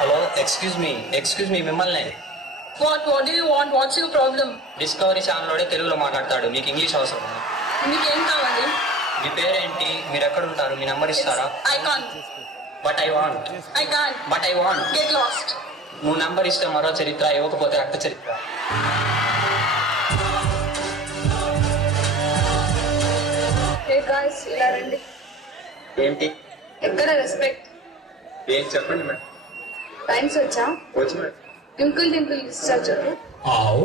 Hello excuse me మిమ్మల్ని. What do you want? What's your problem? Discovery ఛానల్లోనే తెలుగులో మాట్లాడతాడు. మీకు ఇంగ్లీష్ అవసరం. మీకేం కావాలి? మీ పేరేంటి, మీరు ఎక్కడ ఉంటారు, మీ నంబర్ ఇస్తారా? I can't. But I want. Get lost. నువ్వు నంబర్ ఇస్తే మరో చరిత్ర, ఇవ్వకపోతే రక్త చరిత్ర. Hey guys, ఇలా రండి. ఏంటి ఎక్కడ రెస్పెక్ట్? ఏం చెప్పండి మేడం. థ్యాంక్స్ వచ్చా? వచ్చి మేడం. ట్వింకిల్ ఇస్తా చూడు. आओ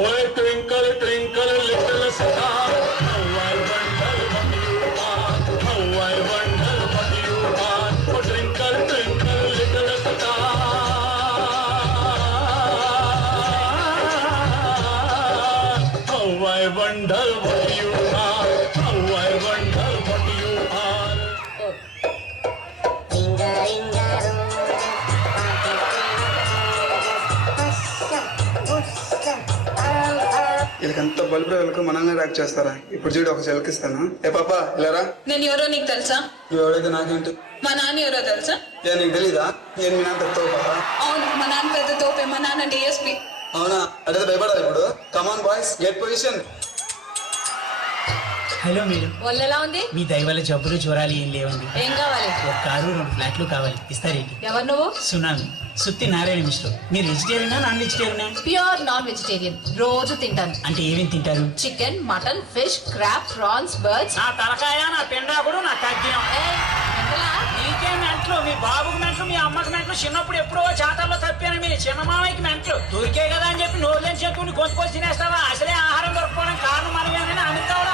ओए twinkle twinkle little star how I wonder what you are how I wonder what you are oh twinkle twinkle little star how I wonder what you are how I wonder what you are వీళ్ళకంత bulb వాళ్ళకు మనల్ని rack చేస్తారా? ఇప్పుడు చూడు ఒక సెల్కిస్తాను. ఏ పాప ఇలారా. నేను ఎవరో నీకు తెలుసా? నువ్వు ఎవడైతే నాకేంటి? మా నాన్న ఎవరో తెలుసా? నీకు తెలీదా? నేను మీ నాన్న చెప్తావు పాప. అవును, మా నాన్న పెద్ద తోపే. మా నాన్న డిఎస్పీ. అవునా? అదే భయపడాలి ఇప్పుడు. Come on boys, get position. Hello madam, వాళ్ళు ఎలా ఉంది? మీ దయ వల్ల జబ్బులు జ్వరాలు ఏం లేవండి. ఏం కావాలి? ఒక కారు 2 ఫ్లాట్లు కావాలి, ఇస్తారేంటి? ఎవరు నువ్వు? సునామీ సుత్తి నారాయణ మిశ్రం. మీరు వెజిటేరియనా నాన్ వెజిటేరియనా? Pure non vegetarian. రోజు తింటాను. అంటే ఏమేమి తింటారు? Chicken, mutton, fish, crab, prawns, birds. నా తలకాయ, నా పెండాకుడు, నా తగ్గినం. నీకే మెంట్లు, మీ బాబుకి మెంట్లు, మీ అమ్మకి మెంట్లు. చిన్నప్పుడు ఎప్పుడో జాతరలో తప్పాను. మీ చిన్న మామయ్యకి మెంట్లు. దొరికే కదా అని చెప్పి నోరులేని చెప్పుకుని కొంచుకొని తినేస్తావా? అసలే ఆహారం దొరకపోవడం కారణం మనమేనని అమితాడు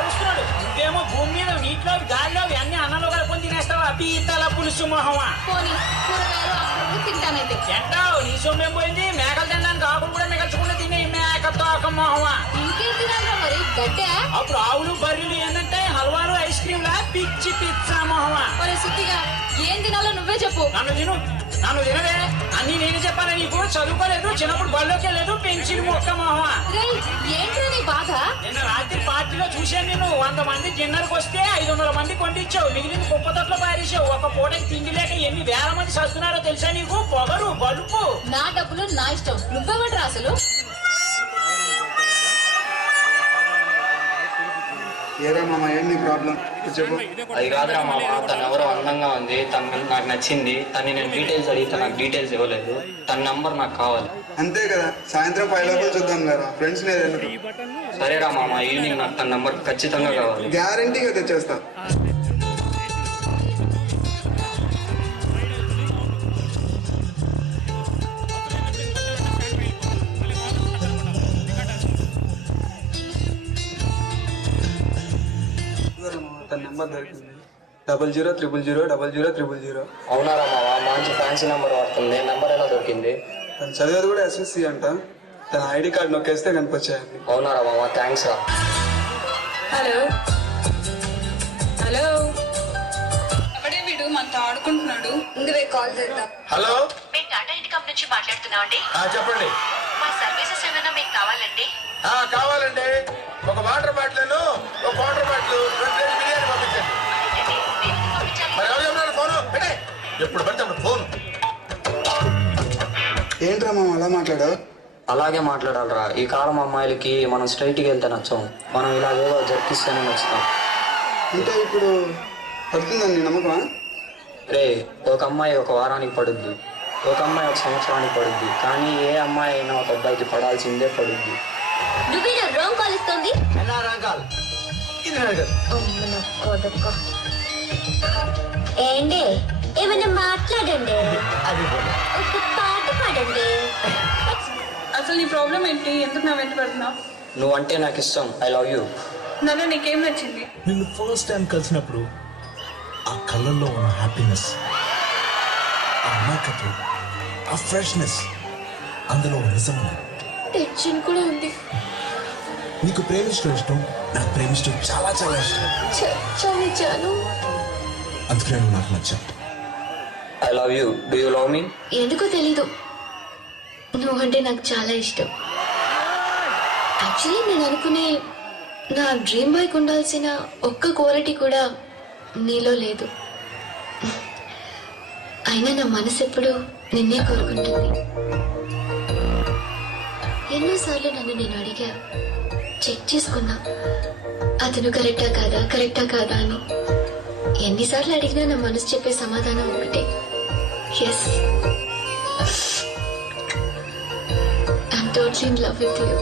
అరుస్తున్నాడు. నువ్వేమో భూమి మీద నీటిలో గాలిలో అన్ని అన్నంలో కలుపుకొని తినేస్తావా? పీతల పులుసు మొహమా. పోనీ కూరగాయలు అప్పుడు తింటానైతే. ఎంటావు నీ సొమ్మేం పోయింది? మేకలు తినడానికి ఆకులు కూడా మిగల్చకుండా తినే మేక తోక మొహమా. ఇంకేం తినాలి మరి? గడ్డే. అప్పుడు ఆవులు బర్రెలు ఏంటంటే హల్వాలు ఐస్ క్రీమ్ లా పిచ్చి పిచ్చా మొహమా. మరి సుత్తిగా ఏం తినాలో నువ్వే చెప్పు. నన్ను తినవే. అన్ని నేను చెప్పాను. నీకు చదువుకోలేదు, చిన్నప్పుడు బళ్ళోకే లేదు, పెంచిన మొక్క మొహమా. రేయ్, ఏంట్రా నీ బాధ? నిన్న రాత్రి పార్టీలో చూశాను నేను. 100 మంది డిన్నర్కి వస్తే 500 మంది కొండిచ్చావు. మిగిలిన కుప్పతొట్లో పారేసావు. ఒక పూటకి తిండి లేక ఎన్ని వేల మంది చస్తున్నారో తెలుసా నీకు? పొగరు బలుపు. నా డబ్బులు నా ఇష్టం. నువ్వెవడ్రా అసలు? ఏరా మామ, ఏం నీ ప్రాబ్లం? చెప్పు. అది కాదురా మామ, తను ఎవరో అందంగా ఉంది, తను నాకు నచ్చింది. తను నేను డీటెయిల్స్ అడిగితే నాకు డీటెయిల్స్ ఇవ్వలేదు. తన నంబర్ నాకు కావాలి. అంతే కదా, సాయంత్రం 5 లోపల చూద్దాం కదా. ఫ్రెండ్స్ లేదు ఎందుకు? సరేరా మామ, ఈవినింగ్ నాకు తన నంబర్ ఖచ్చితంగా కావాలి. గ్యారంటీగా తెచ్చేస్తా. తన నెంబర్ దొరికింది. 00000000. అవునారా మామ, మంచి ఫ్యాన్సీ నెంబర్ వాడుతుంది. నెంబర్ ఎలా దొరికింది? తను చదివేది కూడా ఎస్ఎస్సి అంట. తన ఐడి కార్డు నొక్కేస్తే కనిపించాయండి. అవునారా మామ, థ్యాంక్స్ రా. హలో అప్పుడే వీడు మనతో ఆడుకుంటున్నాడు. ఇందువే కాల్ చేద్దాం. హలో, మేము టాటా ఇన్కమ్ నుంచి మాట్లాడుతున్నామండి. చెప్పండి. మా సర్వీసెస్ ఏమైనా మీకు కావాలండి? కావాలండి. ఒక వాటర్ బాటిల్, ఒక వాటర్ బాటిల్, 2 ప్లేట్ బిర్యానీ పంపించండి. అయితే దేనికి పంపించాలి? మరి ఎవరు చెప్పినారు ఫోను? పెట్టే. ఎప్పుడు పడితే అప్పుడు ఫోన్. ఏంట్రా మామ అలా మాట్లాడావు? అలాగే మాట్లాడాలరా. ఈ కాలం అమ్మాయిలకి మనం స్ట్రైట్కి వెళ్తే నచ్చం. మనం ఇలాగేదో జరిపిస్తేనే నచ్చుతాం. అంటే ఇప్పుడు పడుతుందని నీ నమ్మకమా? రే, ఒక అమ్మాయి 1 వారానికి పడుద్ది, ఒక అమ్మాయి 1 సంవత్సరానికి పడుద్ది. కానీ ఏ అమ్మాయి అయినా ఒక అబ్బాయికి పడాల్సిందే పడుద్ది. నువ్వేనా రాంగ్ కాల్ ఇస్తుంది? ఏంటి ఏమైనా మాట్లాడండి. ఒక పాట పాడండి. అసలు నీ ప్రాబ్లం ఏంటి? ఎందుకు నా వెంట పడుతున్నావు? నువ్వంటే నాకు ఇష్టం. I love you. నన్ను నీకేం నచ్చింది? నిన్ను ఫస్ట్ టైం కలిసినప్పుడు ఆ కళ్ళల్లో ఉన్న హ్యాపీనెస్, ఆ అమాయకత్వం, ఆ ఫ్రెష్నెస్, అందులో నిజం ఉంది. టెన్షన్ కూడా ఉంది. నీకు ప్రేమించడం ఇష్టం, నాకు ప్రేమించడం చాలా చాలా ఇష్టం. చచ్చాను. అందుకనే నువ్వు నాకు నచ్చావు. I love you. Do you love me? ఎందుకో తెలీదు, నువ్వంటే నాకు చాలా ఇష్టం. యాక్చువల్లీ నేను అనుకునే నా డ్రీమ్ బాయ్కి ఉండాల్సిన ఒక్క క్వాలిటీ కూడా నీలో లేదు. అయినా నా మనసు ఎప్పుడు నిన్నే కోరుకుంటుంది. ఎన్నోసార్లు నన్ను నేను అడిగా, చెక్ చేసుకున్నా అతను కరెక్టా కాదా అని. ఎన్నిసార్లు అడిగినా నా మనసు చెప్పే సమాధానం ఒకటే, yes, I'm totally in love with you.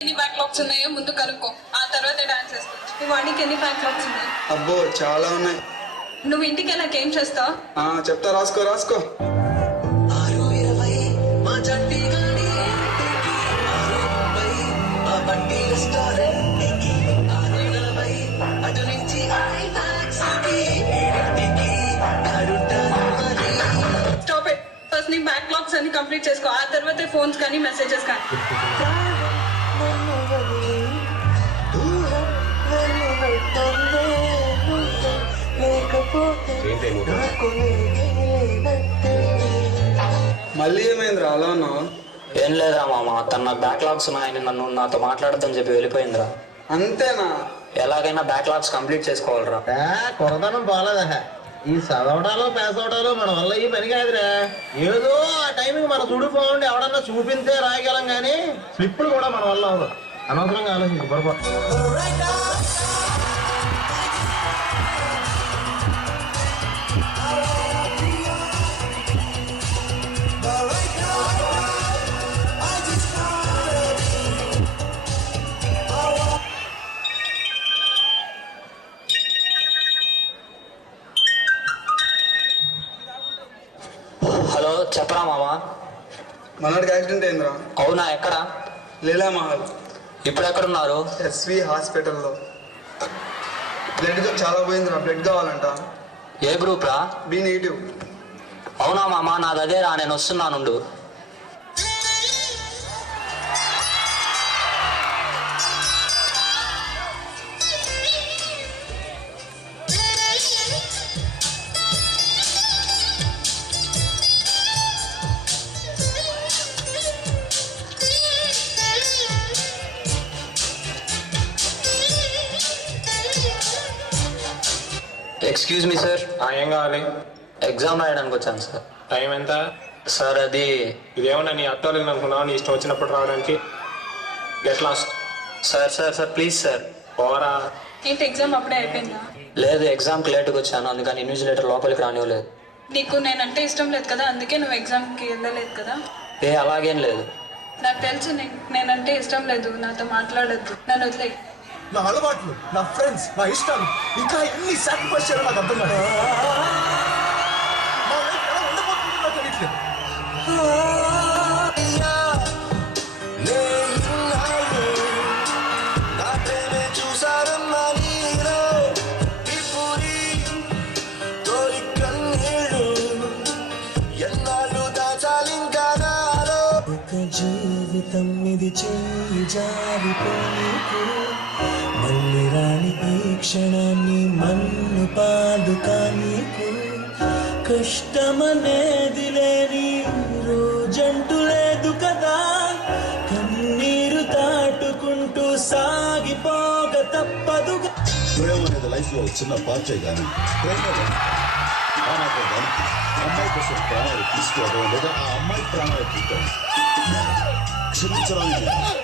ఎన్ని బ్యాక్లాగ్స్ ఉన్నాయో ముందు కనుక్కో, ఆ తర్వాత డాన్స్ వేసుకోవచ్చు. మీ వాడికి ఎన్ని బ్యాక్లాగ్స్ ఉన్నాయి? అబ్బో చాలా ఉన్నాయి. నువ్వు ఇంటికి వెళ్ళాక ఏం చేస్తావు? చెప్తా, రాసుకో. Stop it. ఫస్ట్ నీ బ్యాక్లాగ్స్ అన్ని కంప్లీట్ చేసుకో, ఆ తర్వాత ఫోన్స్ కానీ మెసేజెస్ కానీ. మళ్ళీ ఏమైందిరా అలా ఉన్నావు? ఏం లేదురా మామ, తన నాకు బ్యాక్లాగ్స్ ఉన్నాయని నన్ను నాతో మాట్లాడద్దని చెప్పి వెళ్ళిపోయిందిరా. అంతేనా? ఎలాగైనా బ్యాక్లాగ్స్ కంప్లీట్ చేసుకోవాలిరా. కొరదనం బాగాలేదా? ఈ చదవడాలు పాస్ అవడాలు మన వల్ల ఈ పని కాదురా. ఏదో ఆ టైంకి మన చూడు బాగుండి ఎవడన్నా చూపించే రాయగలం కానీ స్లిప్పులు కూడా మన వల్ల అవదు. అనవసరంగా ఆలోచించు పొరపాటు. హలో, చెప్పరా మామ. మనోడికి యాక్సిడెంట్ అయిందిరా. అవునా, ఎక్కడ? లీలా మహల్ ఇప్పుడు ఎక్కడున్నారు? ఎస్వి హాస్పిటల్లో. బ్లడ్ చాలా పోయిందిరా, బ్లడ్ కావాలంట. ఏ గ్రూప్ రా? B negative. అవునా మామ, నాది అదేరా, నేను వస్తున్నానుండు. Excuse me sir. ఏం కావాలి? ఎగ్జామ్ రాయడానికి వచ్చాను సార్. టైం ఎంత? సార్ అది ఇదేమన్నా నీ అత్తోళ్ళు అనుకున్నావు, నీ ఇష్టం వచ్చినప్పుడు రావడానికి? Get lost. Sir please sir. పోరా. ఏంటి ఎగ్జామ్ అప్పుడే అయిపోయిందా? లేదు, ఎగ్జామ్కి లేట్గా వచ్చాను, అందుకని ఇన్విజిలేటర్ లోపలికి రానివ్వలేదు. నీకు నేనంటే ఇష్టం లేదు కదా, అందుకే నువ్వు ఎగ్జామ్కి వెళ్ళలేదు కదా. అలాగేం లేదు. నాకు తెలుసు నేనంటే ఇష్టం లేదు, నాతో మాట్లాడొద్దు, నన్ను వదిలేయి. నా అలవాట్లు, నా ఫ్రెండ్స్, నా ఇష్టాలు, ఇంకా ఎన్ని సాక్రిఫైస్ చేయాలో నాకు అర్థం కాదు. నా లైఫ్ ఎలా ఉండబోతుందో నాకు తెలియట్లేదు. జీవితం ఇది చేయి జారిపోనీకు, మళ్ళీ రాని ఈ క్షణాన్ని మన్ను పాలు కానీకు. కష్టమనేది లేని రోజంటూ లేదు కదా, కన్నీరు దాటుకుంటూ సాగిపోగ తప్పదుగా. ప్రేమ అనేది లైఫ్ లో చిన్న పార్టీ కానీ ప్రేమ దానికి అమ్మాయి కోసం ప్రాణాలు తీసుకోవడం లేదా ఆ అమ్మాయి ప్రాణాలు తీసుకోవడం క్షమించడానికి